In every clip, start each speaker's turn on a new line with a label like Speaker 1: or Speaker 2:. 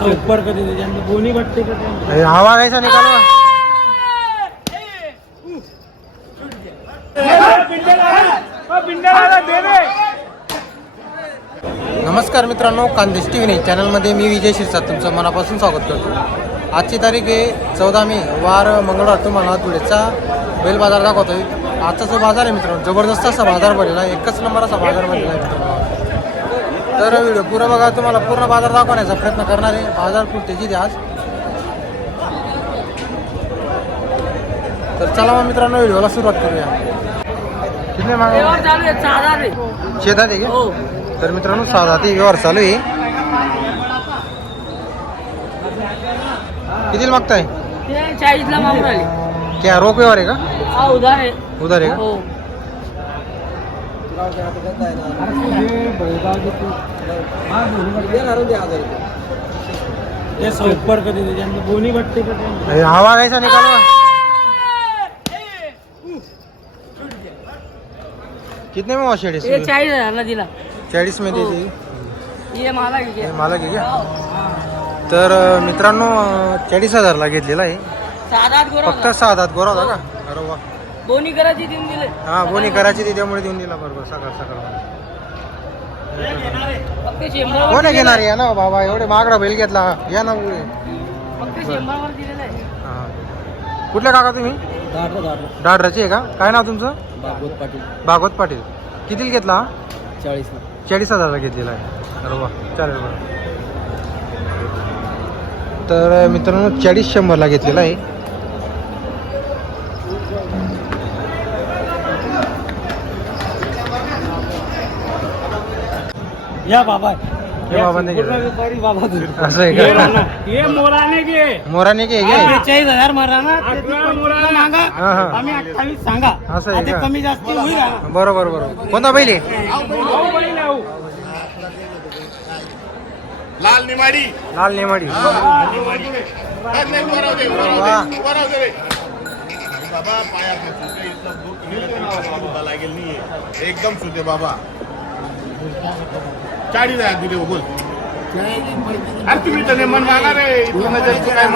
Speaker 1: ऐसा ऊपर कर दीजिए हम दोनों बट्टे का टाइम
Speaker 2: ए, हवा कैसा निकालो नमस्कार मित्रांनो कांदेश टी व्ही चॅनलमध्ये मी विजय शिरसाट तुमचं मनापासून स्वागत करतो. आजची तारीख आहे चौदा मे वार मंगळवार तुम्हाला धुळेचा बैल बाजार दाखवतोय. आजचा जो बाजार आहे मित्रांनो जबरदस्त असा बाजार भरलेला आहे. एकच नंबर असा बाजार भरलेला आहे मित्रांनो. तर व्हिडिओ पुरा बघा तुम्हाला पूर्ण बाजार दाखवण्याचा प्रयत्न करणार आहे. बाजार तेजीत आहे आज. तर चला मग मित्रांनो व्हिडिओला सुरुवात करूया. किती मागा? शेतात आहे?
Speaker 1: हो.
Speaker 2: तर मित्रांनो साधा ते व्यवहार चालू आहे. किती मागताय?
Speaker 1: ते चाळीसला मागून आले.
Speaker 2: क्या रोख व्यवहार आहे का?
Speaker 1: हा उधार आहे.
Speaker 2: उधार आहे का?
Speaker 1: टाइम
Speaker 2: ए, हवा कैसा निकालो? कितने में
Speaker 1: ये
Speaker 2: शेडीस
Speaker 1: चाळीस हजारला दिला।
Speaker 2: चाळीस ती
Speaker 1: ये मला घे
Speaker 2: मला घे का तर मित्रांनो चाळीस हजारला घेतलेला आहे.
Speaker 1: सात
Speaker 2: फक्त सहा दात गोरा होता का? अरे वा.
Speaker 1: दोन्ही करायची देऊन दिले.
Speaker 2: हा बोनी करायची ती त्यामुळे देऊन दिला बरोबर सकाळ सकाळ. कोण घेणार या ना बाबा एवढे मागडा बैल घेतला. या ना पुढे
Speaker 1: फक्त शंभरवर दिलेलं आहे
Speaker 2: हा. कुठले काका तुम्ही? दाडराचे आहे का? काय नाव तुमचं?
Speaker 1: भागवत पाटील.
Speaker 2: भागवत पाटील. कितीला घेतला? हा?
Speaker 1: चाळीस
Speaker 2: चाळीस हजारला घेतलेला आहे. अरे वा चालेल बरं. तर मित्रांनो चाळीस शंभरला घेतलेला आहे.
Speaker 1: या बाबा.
Speaker 2: हे बाबांनी घेतलं.
Speaker 1: व्यापारी बाबा तू.
Speaker 2: असं आहे का.
Speaker 1: ये मोराने घे.
Speaker 2: मोराने घे घे.
Speaker 1: बेचाळीस हजार मारा ना मागा
Speaker 2: हा हा.
Speaker 1: आम्ही अठ्ठावीस सांगा.
Speaker 2: असं आहे
Speaker 1: आता
Speaker 2: का?
Speaker 1: कमी जास्त होईल ना.
Speaker 2: बरोबर बरोबर. कोणता बैल आहे?
Speaker 3: लाल निमाडी.
Speaker 2: लाल नेमाडी.
Speaker 3: बाबा पाया लागेल नाही एकदम सुते बाबा. चाळीस हजार दिले हो, बोल. अरे तुम्ही तर मन इथून काय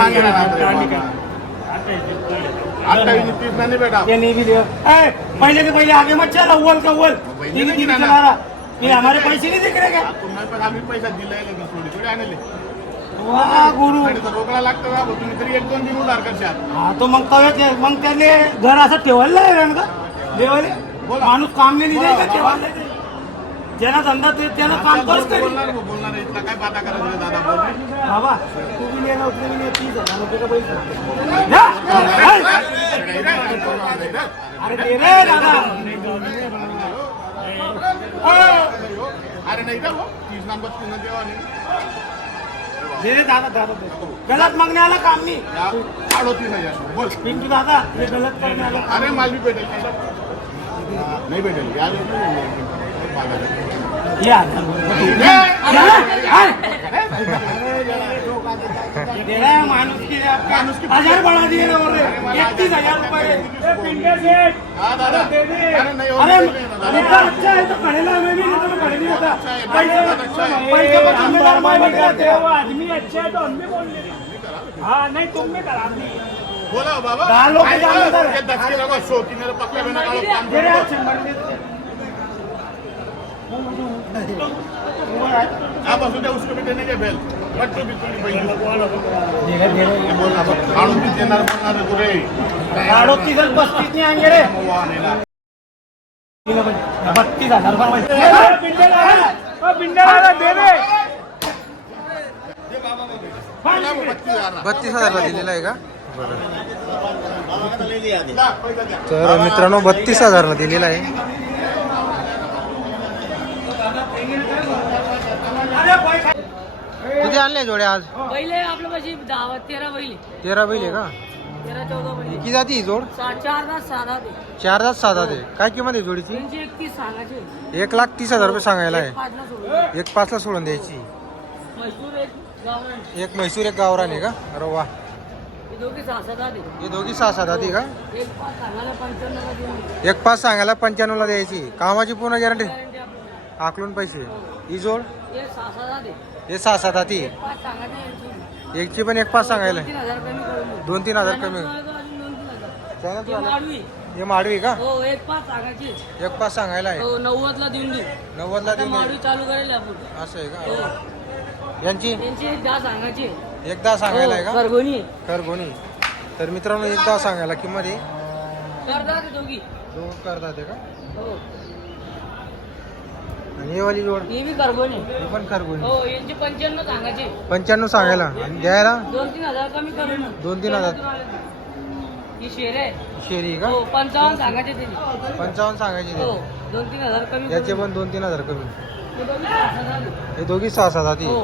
Speaker 3: अठ्ठावीस तीस नाही बेटा.
Speaker 1: ये नहीं भी दिया ए, पहले के पहले आगे मत चल अव्वल का अव्वल
Speaker 3: पहले नहीं
Speaker 1: ये हमारे पैसे नहीं दिख रहे क्या
Speaker 3: आपण नाही पण आम्ही पैसा दिलाय लगेच थोडी. थोडी आणले.
Speaker 1: वाह गुरु.
Speaker 3: रोकडा लागतं ना भाऊ, तुम्ही तरी एक दोन दिन उधार करशाल.
Speaker 1: हा तो मग तवे मग त्याने घर असं ठेवायला का देवाले माणूस काम नाही दिले का ठेवायला ते? ज्याला धंदा ते त्याला काम करच करी
Speaker 3: बोलणार भाऊ, बोलणार इथला काय बाता करायचं रे दादा बोल.
Speaker 1: बाबा तू तीस हजार रुपये का पैसा? अरे दे रे दादा.
Speaker 3: अरे नाही? तीस नंबर तीन देवा नाही.
Speaker 1: दे रे दादा. गलत मागने वाला काम नहीं.
Speaker 3: या, अडोतीस हजार. बोल.
Speaker 1: पिंटू दादा गलत वाला काम
Speaker 3: अरे माल भी भेटेल. नाही भेटेल. या
Speaker 1: हजार बढ़ा दिए ना और इकतीस हजार रुपए।
Speaker 3: हा, दादा. अरे नाही हो,
Speaker 1: अरे
Speaker 3: नाही, नाही, दादा.
Speaker 1: इतना अच्छा है तो खड़े ना मैं भी नहीं तो मैं खड़े नहीं रहता। पैसे पैसे का जिम्मेदार मैं नहीं करते हो
Speaker 4: आदमी अच्छे है तो हम भी बोल लेते हाँ नहीं तुम भी करा दी।
Speaker 3: बोला हो, बाबा
Speaker 1: दहा लोक
Speaker 3: काय
Speaker 1: जाणार.
Speaker 3: हे दसके लोक शौकीने पकड्या बिना काढून काम
Speaker 1: दे रे
Speaker 3: उसको भी देने के बेल. तुम्ही देणार
Speaker 1: अडोतीस पस्तीस नाही रे बत्तीस हजार
Speaker 3: बत्तीस
Speaker 2: हजारला दिलेला आहे का बरं तर मित्रांनो बत्तीस हजारला दिलेला आहे किती आणले जोडे आज?
Speaker 1: पहिले आपल्या पाशी दहा तेरा बैल
Speaker 2: तेरा बैल आहे का?
Speaker 1: तेरा चौदा बैल
Speaker 2: किती जाती ही जोड?
Speaker 1: सा- चार तास साधा ते
Speaker 2: चार तास सात आहे. काय किंमत आहे जोडीची?
Speaker 1: तीनशे एकतीस सांगायचे
Speaker 2: एक लाख तीस हजार रुपये सांगायला आहे.
Speaker 1: पाचला सोडून
Speaker 2: एक पाचला सोडून द्यायची.
Speaker 1: मजदूर एक गावरान.
Speaker 2: एक म्हैसूर एक गावरान आहे का? अरे वा.
Speaker 1: हे दोघे सहा सात आले
Speaker 2: हे दोघी सहा सात आधी का?
Speaker 1: एक पाच सांगायला पंच्याण्णवला देऊन
Speaker 2: एक पाच सांगायला पंच्याण्णवला द्यायची. कामाची पूर्ण गॅरंटी आकलून पैसे. ही. जोड?
Speaker 1: हे सहा सात आले
Speaker 2: हे सहा सात हाती.
Speaker 5: पाच.
Speaker 2: एकची पण एक पाच सांगायला.
Speaker 5: तीन हजार कमी करून देऊ.
Speaker 2: दोन तीन हजार कमी.
Speaker 5: अजून दोन तीन हजार.
Speaker 2: चला
Speaker 5: हे
Speaker 2: तू.
Speaker 5: माडवी.
Speaker 2: हे माडवी का?
Speaker 5: हो एक पाच सांगायचे.
Speaker 2: एक पाच सांगायला आहे.
Speaker 5: हो नव्वदला देऊन देऊ.
Speaker 2: नव्वदला
Speaker 5: आता
Speaker 2: देऊन
Speaker 5: माडवी. चालू करेल आपण.
Speaker 2: असं आहे
Speaker 5: हो.
Speaker 2: का यांची
Speaker 5: त्यांची एक दहा सांगायचे.
Speaker 2: एकदा सांगायला आहे
Speaker 5: हो,
Speaker 2: का?
Speaker 5: करगोनी
Speaker 2: कर गोणी तर मित्रांनो एकदा सांगायला किंमत आहे?
Speaker 5: करदा ते दोघी.
Speaker 2: दोन करतात का?
Speaker 5: हो.
Speaker 2: आणि हे वाली जोड?
Speaker 5: ही बी करगोनी
Speaker 2: ही पण कर गोणी
Speaker 5: हो यांचे पंच्याण्णव सांगायचे.
Speaker 2: पंच्याण्णव सांगायला. आणि द्यायला?
Speaker 5: दोन तीन हजार कमी करू ना.
Speaker 2: दोन तीन हजार.
Speaker 5: ही शेर आहे.
Speaker 2: शेरी का?
Speaker 5: हो पंचावन्न सांगायचे त्यांनी
Speaker 2: पंचावन्न सांगायची
Speaker 5: हो
Speaker 2: ते.
Speaker 5: दोन तीन हजार कमी
Speaker 2: याचे
Speaker 5: करू.
Speaker 2: पण दोन तीन हजार कमी.
Speaker 5: हे दोघी पाच हजार.
Speaker 2: हे दोघी सहा सात हाती
Speaker 5: हो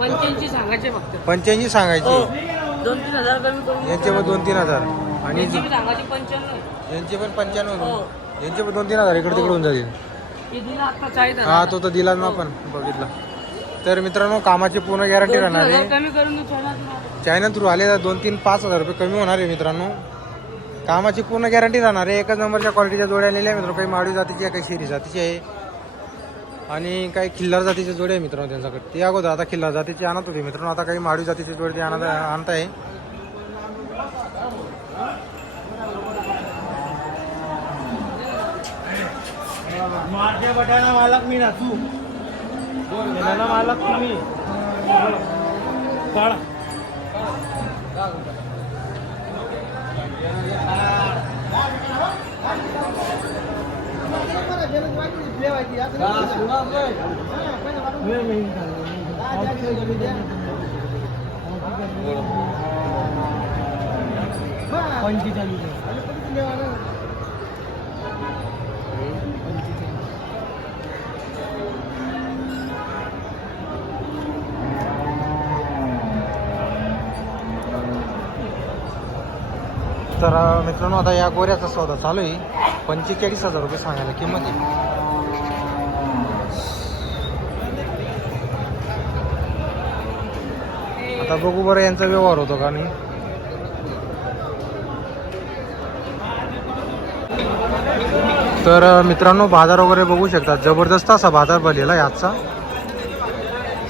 Speaker 5: पंच्याऐंशी सांगायचे फक्त.
Speaker 2: पंच्याऐंशी
Speaker 5: हो
Speaker 2: सांगायची.
Speaker 5: दोन तीन हजार कमी करून
Speaker 2: यांचे पण दोन तीन हजार. आणि
Speaker 5: यांची बी सांगायची पंच्याण्णव.
Speaker 2: यांचे पण पंच्याण्णव.
Speaker 5: हो.
Speaker 2: यांचे पण दोन तीन हजार इकडे तिकडे होऊन जातील.
Speaker 5: हे दिला
Speaker 2: हा तो तर दिलाच ना आपण बघितला. तर मित्रांनो कामाची पूर्ण गॅरंटी राहणार आहे. चायना थ्रू आले दोन तीन पाच हजार रुपये कमी होणार आहे मित्रांनो. कामाची पूर्ण गॅरंटी राहणार आहे. एकच नंबरच्या क्वालिटीच्या जोड्या आलेल्या मित्रांनो. काही माळी जातीची आहे काही शेरी जातीची आहे. आणि काही खिल्लार जातीचे जोडे आहे मित्रांनो त्यांच्याकडे. ते अगोदर आता खिल्लार जातीचे आणत होते मित्रांनो. आता काही माळी जातीचे जोडे ते आणत आणत आहे
Speaker 1: माझ्या बटाना मालक मी ना तू येणारा मालक तुम्ही काढा
Speaker 2: तर मित्रांनो आता या गोऱ्याचा सौदा चालू आहे. पंचेचाळीस हजार रुपये सांगायला किंमत आहे. आता बघू बरं यांचा व्यवहार होतो का नाही. तर मित्रांनो बाजार वगैरे बघू शकता. जबरदस्त असा बाजार भरलेला आहे आजचा.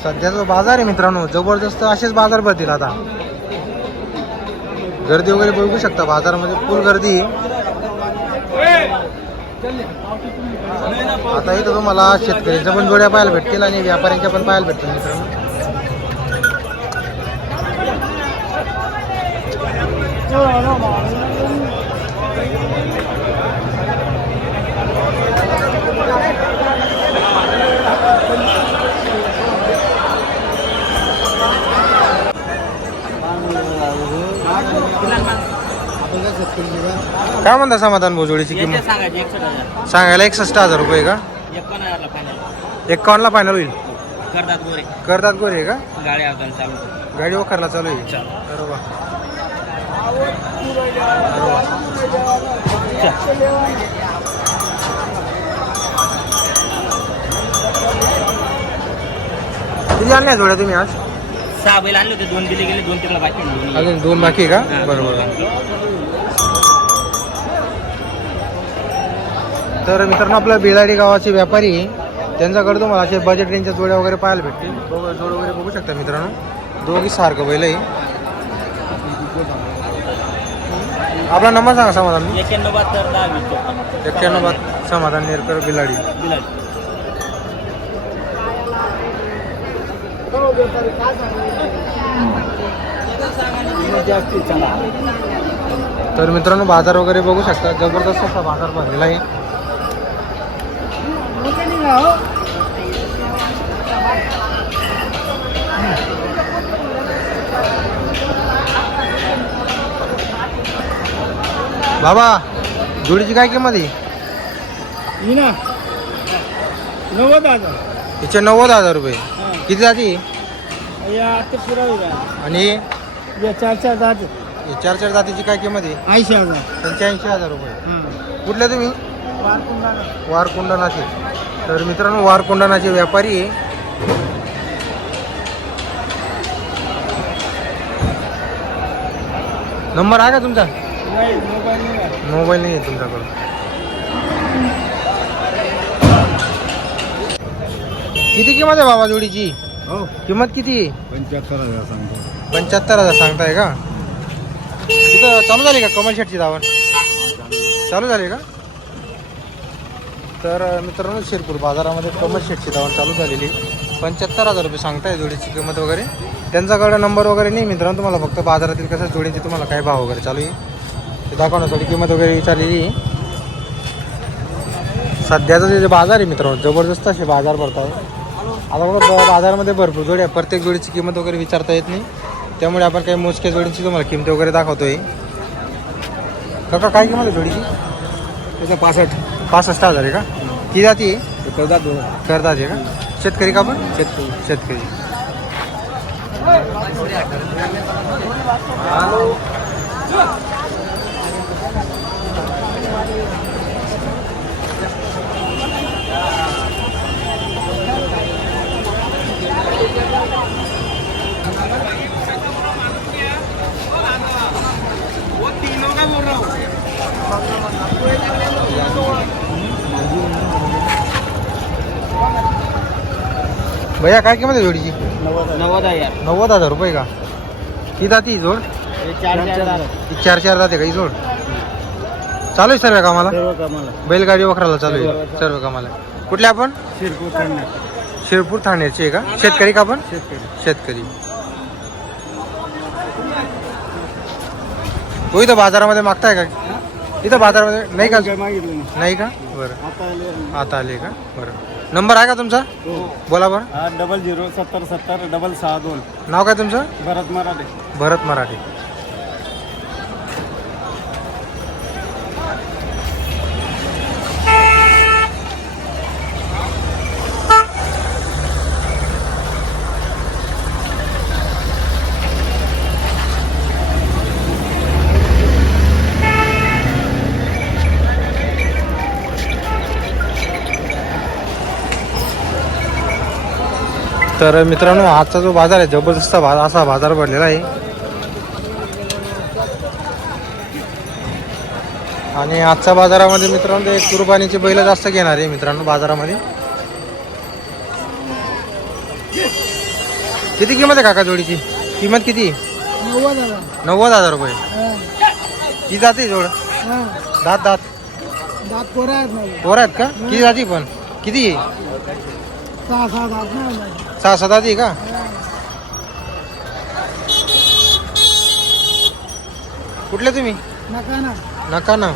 Speaker 2: सध्याचा बाजार आहे मित्रांनो जबरदस्त असेच बाजार भरतील आता. गर्दी वगैरे बघू शकता. बाजारामध्ये फुल गर्दी आहे. आता इथं तुम्हाला शेतकऱ्यांच्या पण जोड्या पाहायला भेटतील आणि व्यापाऱ्यांच्या पण पाहायला भेटतील मित्रांनो. काय म्हणता समाधान भोजोडीची किंमत? सांगायला एकसष्ट हजार रुपये का? एकावन्नला फायनल होईल.
Speaker 5: करतात गोरे.
Speaker 2: का?
Speaker 5: गाडी
Speaker 2: वखरला चालू आहे. बरोबर किती आणल्या जोड्या तुम्ही आज?
Speaker 5: सहा बैल आणले होते दोन दिले गेले दोन तिकडे बाकी.
Speaker 2: अजून दोन बाकी आहे
Speaker 5: हा,
Speaker 2: का
Speaker 5: दोन
Speaker 2: बरोबर
Speaker 5: बाकी.
Speaker 2: तर मित्रांनो आपल्या बेलाडी गावाचे व्यापारी. त्यांच्याकडे तुम्हाला असे बजेट रेंजच्या जोड्या वगैरे पाहायला भेटतील. बघ- जोड वगैरे बघू शकता मित्रांनो. दोघी सारखं बैल आहे. आपला नंबर सांगा समाधान.
Speaker 5: एक्क्याण्णव बहात्तर दहा वीस
Speaker 2: एक्क्याण्णव समाधान नेरकर बिलाडी. तर मित्रांनो बाजार वगैरे बघू शकता. जबरदस्त असा बाजार भरलेला आहे. बाबा जोडीची काय किंमत आहे?
Speaker 1: नव्वद हजार.
Speaker 2: हिचे नव्वद हजार रुपये. किती जाती? आणि?
Speaker 1: या चार चार दहा
Speaker 2: हे चार चार जातीची काय किंमत आहे?
Speaker 1: ऐंशी हजार.
Speaker 2: पंच्याऐंशी हजार रुपये. कुठले तुम्ही? वारकुंडनाचे तर मित्रांनो वारकुंडनाचे व्यापारी आहे. नंबर आहे का तुमचा?
Speaker 1: नाही मोबाईल नाही आहे.
Speaker 2: मोबाईल नाही आहे तुमच्याकडं. किती किंमत आहे बाबा जोडीची?
Speaker 3: हो
Speaker 2: किंमत किती? आहे
Speaker 3: पंच्याहत्तर हजार सांगतो
Speaker 2: पंच्याहत्तर हजार सांगताय का? तिथं चालू झाली का कमल शेटची धावण? चालू झाली का? तर मित्रांनो शिरपूर बाजारामध्ये कमल शेटची धावण चालू झालेली. पंच्याहत्तर हजार रुपये सांगताय जोडीची किंमत वगैरे. त्यांच्याकडे नंबर वगैरे नाही मित्रांनो तुम्हाला फक्त बाजारातील कसं जोडीची तुम्हाला काय भाव वगैरे चालू आहे. ते दाखवण्यासाठी किंमत वगैरे विचारलेली आहे. सध्याचं जे जे बाजार आहे मित्रांनो जबरदस्त असे बाजार भरतात. आता बघा बाजारामध्ये भरपूर जोडी आहे प्रत्येक जोडीची किंमत वगैरे विचारता येत नाही. त्यामुळे आपण काही मोजक्या जोडींची तुम्हाला किंमत वगैरे दाखवतोय. काका काय किंमत आहे जोडीची?
Speaker 3: त्याचा पासष्ट.
Speaker 2: पासष्ट हजार आहे का? किती जाती आहे?
Speaker 3: चौदा दोन.
Speaker 2: करतात आहे का? शेतकरी का पण
Speaker 3: शेतकरी.
Speaker 2: शेतकरी. भैया काय किंमत आहे जोडीची?
Speaker 5: नव्वद हजार
Speaker 2: नव्वद हजार रुपये का? किती जाती जोड?
Speaker 5: चार चार
Speaker 2: चार जाते का ही जोड? चालू आहे सर्व कामाला? बैलगाडी वखराला चालू आहे. सर्व कामाला. कुठले आपण?
Speaker 3: शिरपूर
Speaker 2: शिरपूर ठाण्याचे आहे का? शेतकरी का आपण? शेतकरी. हो इथं बाजारामध्ये मागताय का? इथं बाजारामध्ये नाही का? नाही. का? बरं. आता आले का? बरं. नंबर आहे का तुमचा? बोला बरं.
Speaker 3: हा डबल झिरो सत्तर सत्तर डबल सहा दोन.
Speaker 2: नाव काय तुमचं?
Speaker 3: भरत मराठे.
Speaker 2: भरत मराठी. तर मित्रांनो आजचा जो बाजार आहे जबरदस्त बा असा बाजार भरलेला आहे. आणि आजच्या बाजारामध्ये मित्रांनो ते कुर्बानीचे बैल जास्त घेणार आहे मित्रांनो बाजारामध्ये. किती किंमत आहे काका जोडीची? किंमत किती? नव्वद हजार रुपये. किती जाते जोड? दात दात. पोर आहेत का? किती जाती पण? किती? आहे सहा सात जाती का? कुठले तुम्ही? नका ना.